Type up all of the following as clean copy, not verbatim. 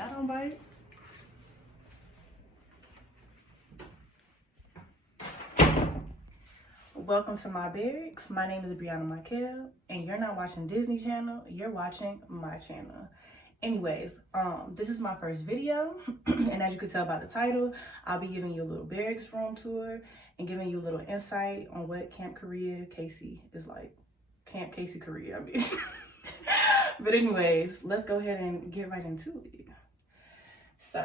I don't bite. Welcome to my Barracks. My name is Brianna Michael, and you're not watching Disney Channel, you're watching my channel. Anyways, this is my first video, and as you can tell by the title, I'll be giving you a little Barracks room tour and giving you a little insight on what Camp Korea Casey is like. Camp Casey Korea, I mean. But anyways, let's go ahead and get right into it. So,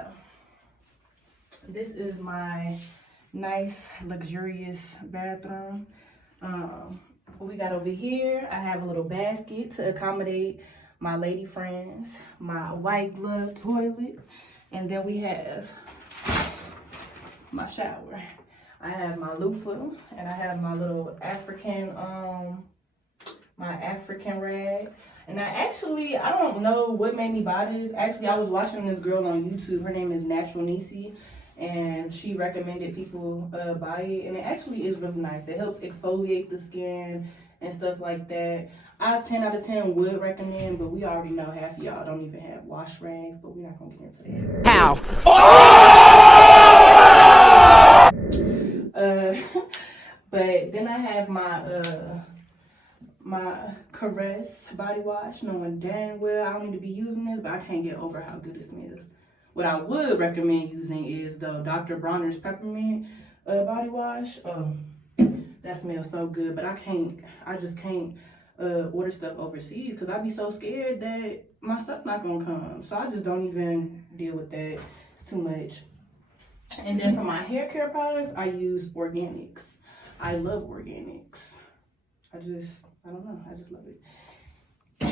this is my nice, luxurious bathroom. What we got over here, I have a little basket to accommodate my lady friends, my white glove toilet, and then we have my shower. I have my loofah, and I have my little African, my African rag. And I don't know what made me buy this. Actually, I was watching this girl on YouTube. Her name is Natural Nisi, and she recommended people buy it. And it actually is really nice. It helps exfoliate the skin and stuff like that. I 10 out of 10 would recommend, but we already know half of y'all don't even have wash rags, but we're not gonna get into that. How? But then I have my Caress body wash, knowing dang well I don't need to be using this, but I can't get over how good it smells. What I would recommend using is the Dr. Bronner's peppermint body wash. That smells so good, but I just can't order stuff overseas because I'd be so scared that my stuff not gonna come. So I just don't even deal with that. It's too much. And then for my hair care products, I use organics. I love organics. I don't know, I just love it.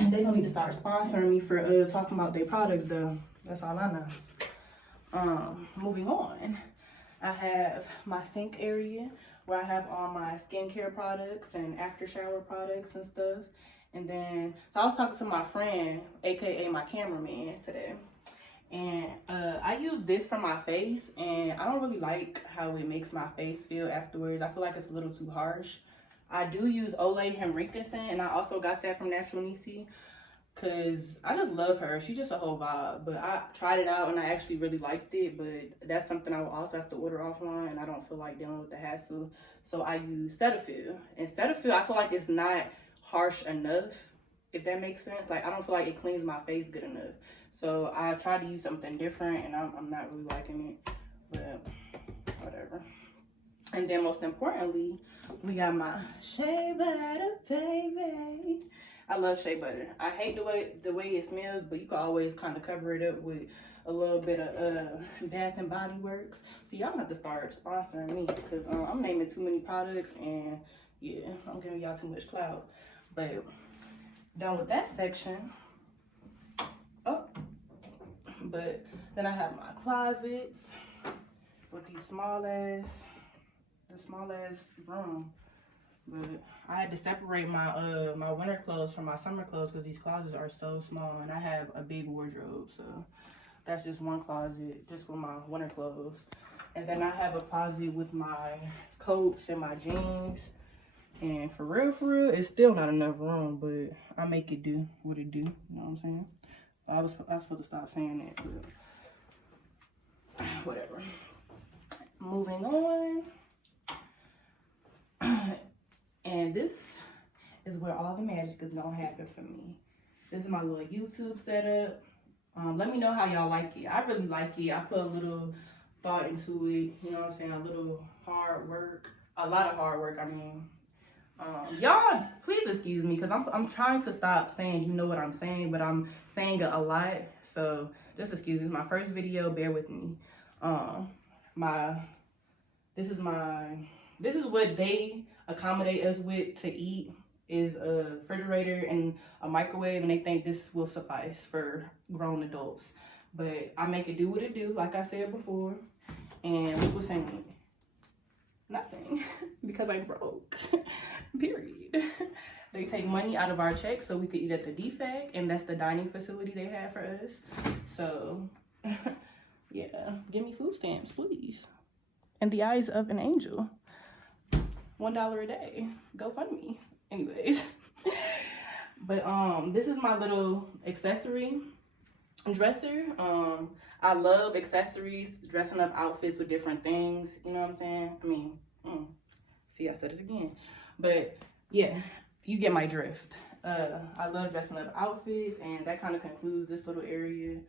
They don't need to start sponsoring me for talking about their products though. That's all I know. Moving on, I have my sink area where I have all my skincare products and after shower products and stuff. And then, so I was talking to my friend, AKA my cameraman today. And I use this for my face, and I don't really like how it makes my face feel afterwards. I feel like it's a little too harsh. I do use Ole Henriksen, and I also got that from Natural Nisi because I just love her. She's just a whole vibe. But I tried it out, and I actually really liked it. But that's something I will also have to order offline, and I don't feel like dealing with the hassle. So I use Cetaphil. And Cetaphil, I feel like it's not harsh enough, if that makes sense. Like, I don't feel like it cleans my face good enough. So I tried to use something different, and I'm not really liking it. But whatever. And then most importantly, we got my shea butter, baby. I love shea butter. I hate the way it smells, but you can always kind of cover it up with a little bit of Bath and Body Works. See, y'all have to start sponsoring me because I'm naming too many products, and yeah, I'm giving y'all too much clout. But done with that section. Oh, but then I have my closets with these small ass room. But I had to separate my my winter clothes from my summer clothes because these closets are so small, and I have a big wardrobe, so that's just one closet just for my winter clothes. And then I have a closet with my coats and my jeans. And for real, it's still not enough room, but I make it do what it do. You know what I'm saying? I was supposed to stop saying that, but whatever. Moving on. And this is where all the magic is gonna happen for me. This is my little YouTube setup. Let me know how y'all like it. I really like it. I put a little thought into it. You know what I'm saying? A little hard work. A lot of hard work, I mean. Y'all, please excuse me because I'm trying to stop saying you know what I'm saying, but I'm saying it a lot. So just excuse me. It's my first video. Bear with me. This is what they accommodate us with to eat is a refrigerator and a microwave, and they think this will suffice for grown adults. But I make it do what it do, like I said before. And look what's in it. Nothing, because I'm broke. Period. They take money out of our checks so we could eat at the DFAC, and that's the dining facility they have for us. So, yeah, give me food stamps, please. In the eyes of an angel. $1 a day. Go fund me. Anyways. But this is my little accessory. dresser. I love accessories, dressing up outfits with different things. You know what I'm saying? I mean, see, I said it again. But yeah, you get my drift. I love dressing up outfits, and that kind of concludes this little area.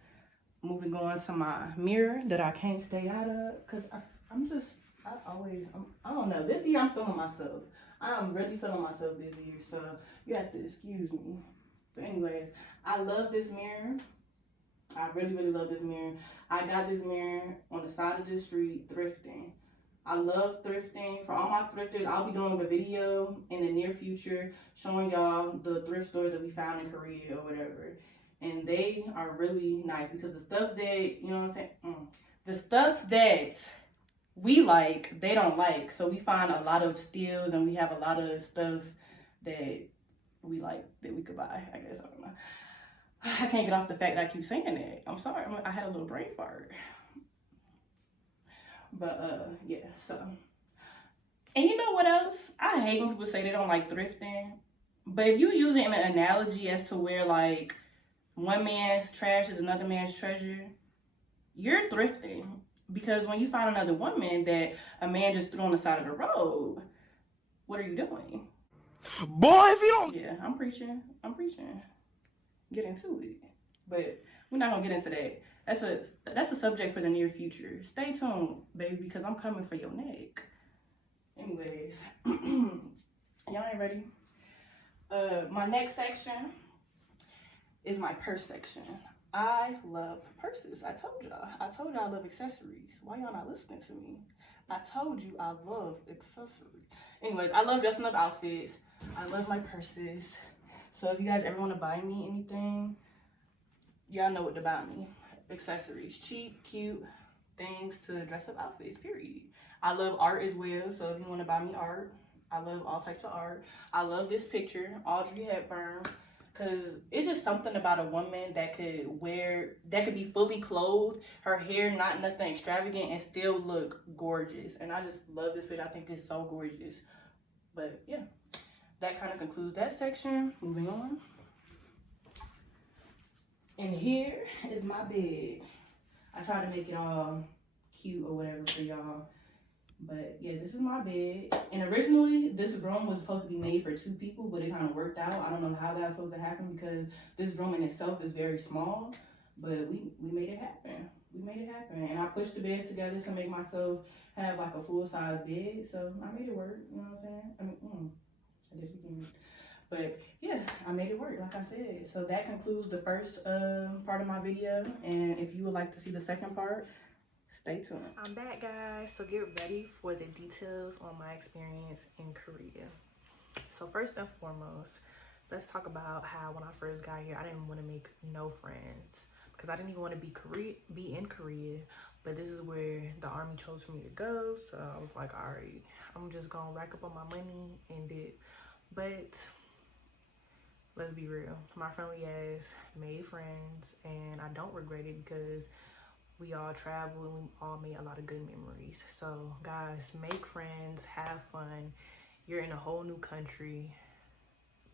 Moving on to my mirror that I can't stay out of, because I don't know. This year I'm feeling myself. I'm really feeling myself this year, so you have to excuse me. But anyways, I love this mirror. I really, really love this mirror. I got this mirror on the side of the street thrifting. I love thrifting. For all my thrifters, I'll be doing a video in the near future showing y'all the thrift stores that we found in Korea or whatever. And they are really nice because the stuff that, you know what I'm saying? The stuff that we like, they don't like. So we find a lot of steals and we have a lot of stuff that we like that we could buy, I guess. I don't know. I can't get off the fact that I keep saying it. I'm sorry. I had a little brain fart. But yeah, so. And you know what else? I hate when people say they don't like thrifting. But if you use it in an analogy as to where like one man's trash is another man's treasure, you're thrifting. Because when you find another woman that a man just threw on the side of the road, what are you doing? Boy, if you don't... Yeah, I'm preaching. Get into it. But we're not gonna get into that. That's a subject for the near future. Stay tuned, baby, because I'm coming for your neck. Anyways, y'all ain't ready? My next section is my purse section. I love purses. I told y'all I love accessories. Why y'all not listening to me? I told you I love accessories. Anyways, I love dressing up outfits. I love my purses. So if you guys ever want to buy me anything, y'all know what to buy me. Accessories, cheap, cute things to dress up outfits, period. I love art as well, so if you want to buy me art, I love all types of art. I love this picture, Audrey Hepburn, because it's just something about a woman that could be fully clothed, her hair not nothing extravagant, and still look gorgeous. And I just love this picture. I think it's so gorgeous. But yeah, that kind of concludes that section. Moving on. And here is my bed. I tried to make it all cute or whatever for y'all. But yeah, this is my bed. And originally, this room was supposed to be made for 2 people, but it kind of worked out. I don't know how that was supposed to happen because this room in itself is very small. But we made it happen. And I pushed the beds together to make myself have like a full-size bed. So I made it work, you know what I'm saying? I did it again. But yeah, I made it work, like I said. So that concludes the first part of my video. And if you would like to see the second part, stay tuned. I'm back, guys. So get ready for the details on my experience in Korea. So first and foremost, let's talk about how when I first got here, I didn't want to make no friends because I didn't even want to be in Korea. But this is where the army chose for me to go. So I was like, all right, I'm just going to rack up on my money and dip. But let's be real, my friendly ass made friends and I don't regret it because we all traveled and we all made a lot of good memories. So guys, make friends, have fun. You're in a whole new country.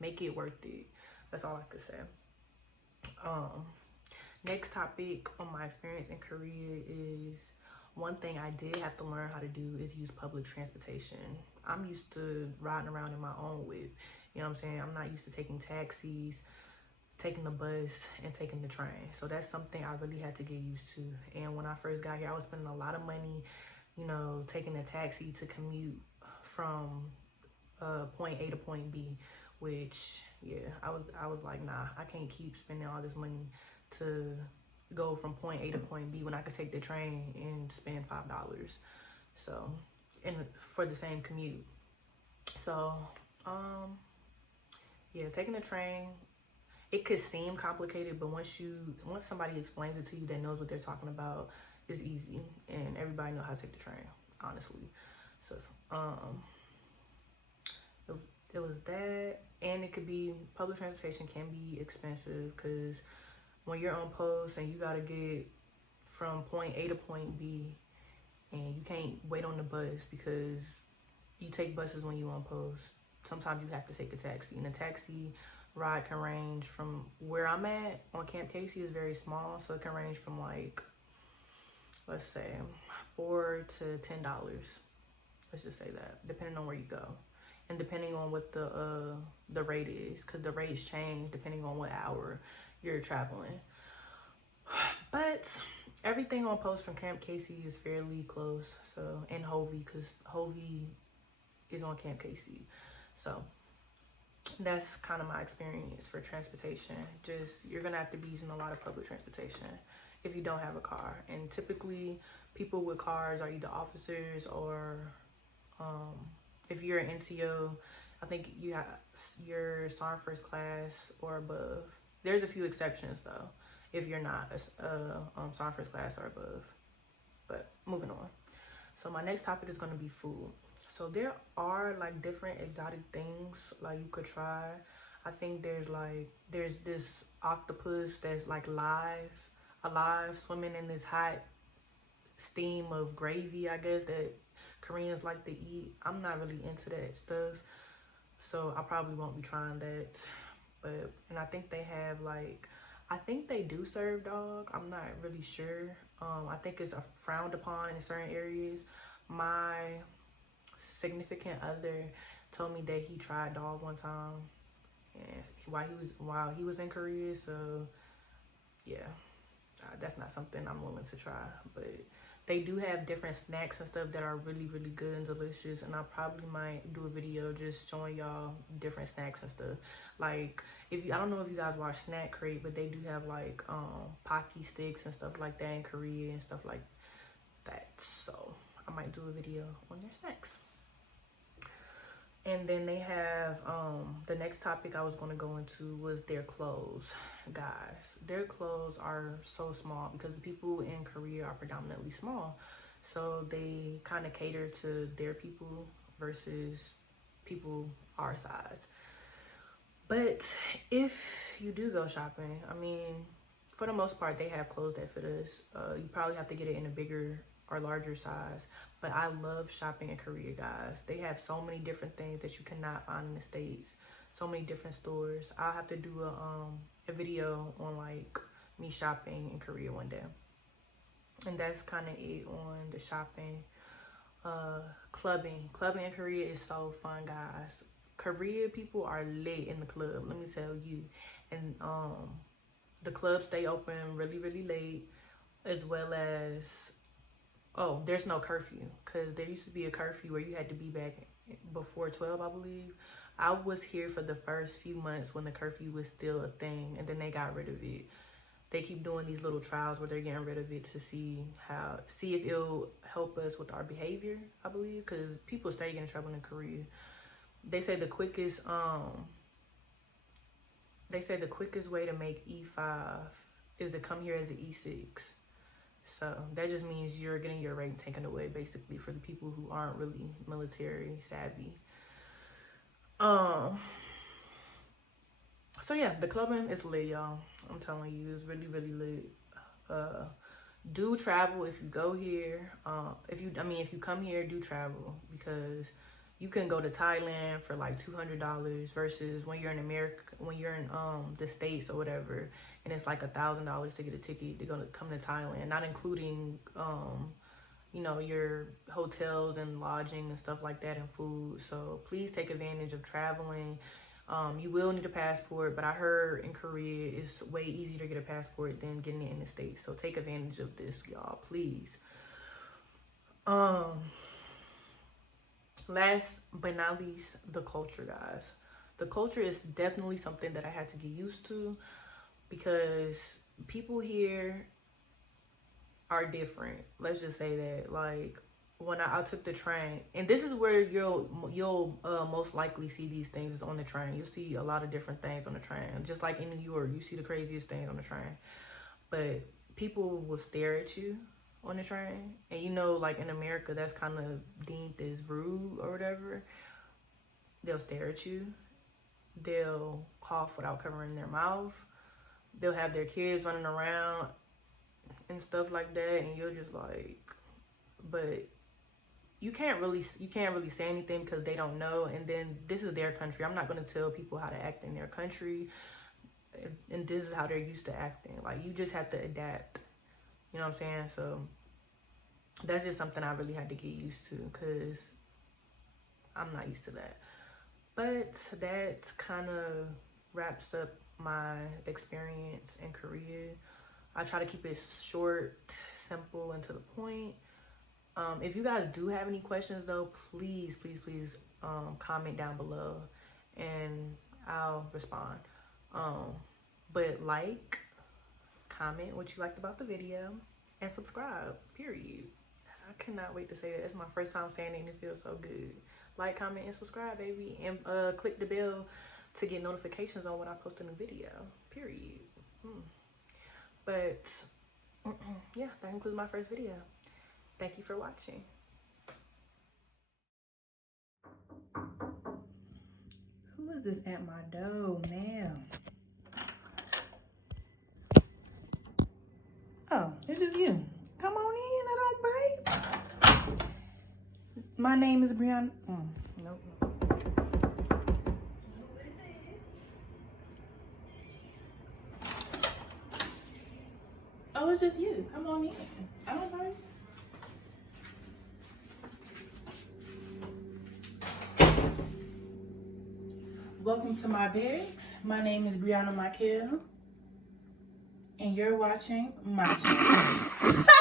Make it worth it. That's all I could say. Next topic on my experience in Korea is one thing I did have to learn how to do is use public transportation. I'm used to riding around in my own whip. You know what I'm saying? I'm not used to taking taxis, taking the bus, and taking the train. So that's something I really had to get used to. And when I first got here, I was spending a lot of money, you know, taking a taxi to commute from point A to point B, which, yeah, I was like, nah, I can't keep spending all this money to go from point A to point B when I could take the train and spend $5. So, and for the same commute. So, yeah, taking the train, it could seem complicated, but once somebody explains it to you that knows what they're talking about, it's easy, and everybody knows how to take the train, honestly. So, it was that, and it could be, public transportation can be expensive, because when you're on post and you gotta get from point A to point B, and you can't wait on the bus because you take buses when you're on post. Sometimes you have to take a taxi, and a taxi ride can range from where I'm at on Camp Casey is very small, so it can range from like, let's say $4 to $10. Let's just say that, depending on where you go. And depending on what the rate is, because the rates change depending on what hour you're traveling. But everything on post from Camp Casey is fairly close. So, and Hovey, because Hovey is on Camp Casey. So that's kind of my experience for transportation. Just, you're gonna have to be using a lot of public transportation if you don't have a car. And typically people with cars are either officers or if you're an NCO, I think you have your Sergeant First Class or above. There's a few exceptions though, if you're not a Sergeant First Class or above. But moving on. So my next topic is going to be food. So there are like different exotic things like you could try. I think there's this octopus that's like alive, swimming in this hot steam of gravy, I guess, that Koreans like to eat. I'm not really into that stuff, so I probably won't be trying that. But, and I think they have like, I think they do serve dog. I'm not really sure. I think it's frowned upon in certain areas. My significant other told me that he tried dog one time, and while he was in Korea. So yeah, that's not something I'm willing to try. But they do have different snacks and stuff that are really, really good and delicious. And I probably might do a video just showing y'all different snacks and stuff. Like, I don't know if you guys watch Snack Crate, but they do have like Pocky sticks and stuff like that in Korea and stuff like that. So I might do a video on their snacks. And then they have the next topic I was going to go into was their clothes. Guys, their clothes are so small because the people in Korea are predominantly small, so they kind of cater to their people versus people our size. But if you do go shopping, I mean, for the most part they have clothes that fit us. You probably have to get it in a bigger or larger size, but I love shopping in Korea, guys. They have so many different things that you cannot find in the States. So many different stores. I'll have to do a video on like me shopping in Korea one day. And that's kind of it on the shopping. Clubbing in Korea is so fun, guys. Korea people are lit in the club, let me tell you. And the clubs stay open really, really late, as well as, oh, there's no curfew, because there used to be a curfew where you had to be back before 12, I believe. I was here for the first few months when the curfew was still a thing, and then they got rid of it. They keep doing these little trials where they're getting rid of it to see if it'll help us with our behavior, I believe, because people stay getting in trouble in Korea. They say the quickest way to make E5 is to come here as an E6. So that just means you're getting your rank taken away, basically, for the people who aren't really military savvy. So yeah, the clubbing is lit, y'all. I'm telling you, it's really, really lit. Do travel if you go here. If you come here, do travel, because you can go to Thailand for like $200 versus when you're in America, when you're in the States or whatever, and it's like $1,000 to get a ticket to come to Thailand, not including your hotels and lodging and stuff like that and food. So please take advantage of traveling. You will need a passport, but I heard in Korea it's way easier to get a passport than getting it in the States. So take advantage of this, y'all, please. Last but not least, the culture, guys. The culture is definitely something that I had to get used to, because people here are different. Let's just say that. Like, when I took the train, and this is where you'll most likely see these things is on the train. You'll see a lot of different things on the train. Just like in New York, you see the craziest things on the train. But people will stare at you on the train, and like in America, that's kind of deemed as rude or whatever. They'll stare at you. They'll cough without covering their mouth. They'll have their kids running around and stuff like that, and you're just like, but you can't really say anything because they don't know, and then this is their country. I'm not going to tell people how to act in their country, and this is how they're used to acting. Like, you just have to adapt, you know what I'm saying? So that's just something I really had to get used to because I'm not used to that. But that kind of wraps up my experience in Korea. I try to keep it short, simple, and to the point. If you guys do have any questions though, please comment down below and I'll respond. But like, comment what you liked about the video, and subscribe, period. I cannot wait to say that. It's my first time saying it and it feels so good. Like, comment, and subscribe, baby. And click the bell to get notifications on when I post a new video, period. But yeah, that concludes my first video. Thank you for watching. Who is this at my door now? Oh, it is you. Come on in, I don't bite. My name is Brianna. Nope. Oh, it's just you. Come on in. I don't bite. Welcome to my Barracks. My name is Brianna Michael, and you're watching my channel.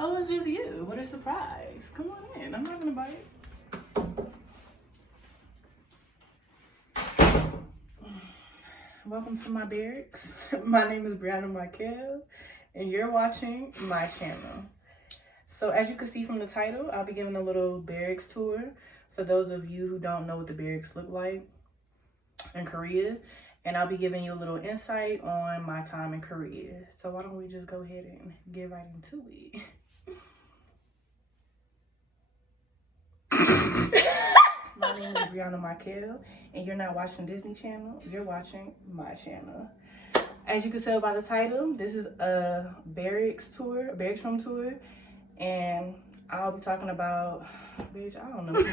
Oh, it's just you. What a surprise. Come on in. I'm not gonna bite. Welcome to my Barracks. My name is Brianna Michael, and you're watching my channel. So as you can see from the title, I'll be giving a little Barracks tour for those of you who don't know what the Barracks look like in Korea. And I'll be giving you a little insight on my time in Korea. So why don't we just go ahead and get right into it. My name is Brianna Michael, and you're not watching Disney Channel, you're watching my channel. As you can tell by the title, this is a Barracks tour, a Barracks room tour, and I'll be talking about, bitch, I don't know.